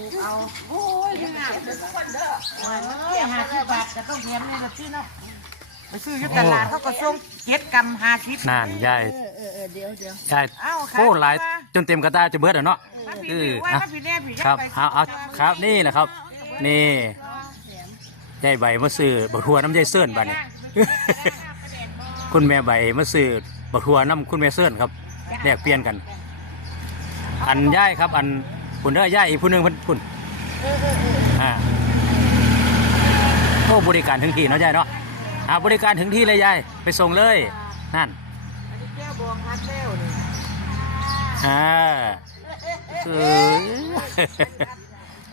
ลูกเอาโอ้ยงามเป็นคนเด้อโอ้ยห้าสิบบาทก็ต้องแถมนี่ละซื้อเนาะไปซื้ออยู่ตลาดเขาก็ส่งเจ็ดกำห้าสิบนั่นยายเออเออเออเดี๋ยวเดี๋ยว ยายเอ้าโคตรหลายจนเต็มกระตาจะเบิดอะเนาะมาผีเออว่าอะมาผีแน่ผีครับเอาเอาครับนี่นะครับ นี่ยายใบมาซื้อบักทัวน้ำยายเสื่อนบัดนี้คุณแม่ใบมาซื้อบักทัวน้ำคุณแม่เสื่อนครับแลกเปลี่ยนกัน อันย่ายครับอัน คุณเด้อย่ายอีกผู้หนึงเพิ่นคุณอ่าโอ้บริการถึงที่เนาะยายเนาะอ่าบริการถึงที่เลยยายไปส่งเลยนั่นอันนี้แก้วบวงฮัดแล้วนี่อ่าเออ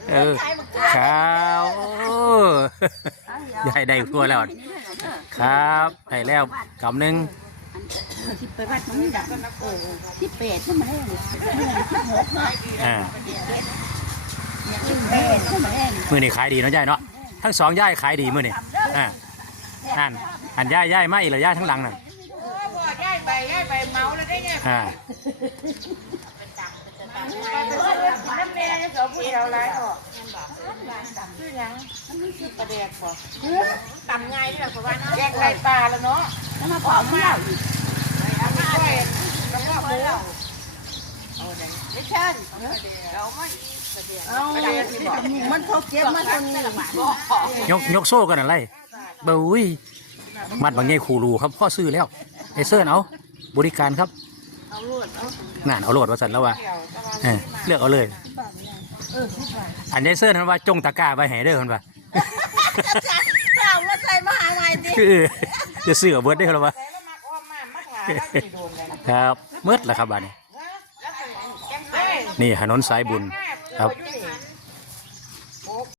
เออครับโอ้ยายได้ครัวแล้วครับได้แล้วกำหนึ่ง ที่ไปวัดมันดังเออที่เป็ดใช่ไหมเนี่ยที่หกเนาะอ่าที่แม่ใช่ไหมมือนี่ขายดีเนาะยายเนาะทั้งสองย่ายขายดีมือนี่อ่านั่นอันย่ายย่ายไม่เหรอย่ายทั้งหลังนั่นโอ้บ่ย่ายใบย่ายใบเมาแล้วได้ไงอ่าไปไปซื้อน้ำแน่จะสอบผู้เดียวไรออกซื้อหยังมันมีซื้อปลาแดกบ่ตำไงนี่แหละเพราะว่าแยกไก่ปลาแล้วเนาะ แล้วมาเผาเมาอีกเอาไปก้อยแล้วก็หมูไม่ใช่เอามันเขาเก็บมาตรงนี้ยกยกโซ่กันอะไรเบอุ้ยมัดบางเงี้ยคูรูครับพ่อซื้อแล้วไอเซอร์เอาบริการครับนั่นเอาโหลดมาสั่นแล้วว่าเกี่ยวตะวันเลือกเอาเลย อันยายเซอร์ท่านว่าจงตะกร้าไว้ให้เด้อท่านว่าเอามาใส่มหาใหม่ คือจะซื้อเอาเบิร์ดได้อหรอวะแต่แล้วมาอ้อมมามาถามแล้วสิโดนเลยนะครับเมื่อละครับบ้านนี้ แล้วเป็นแกงไก่นี่ถนนสายบุญ ครับ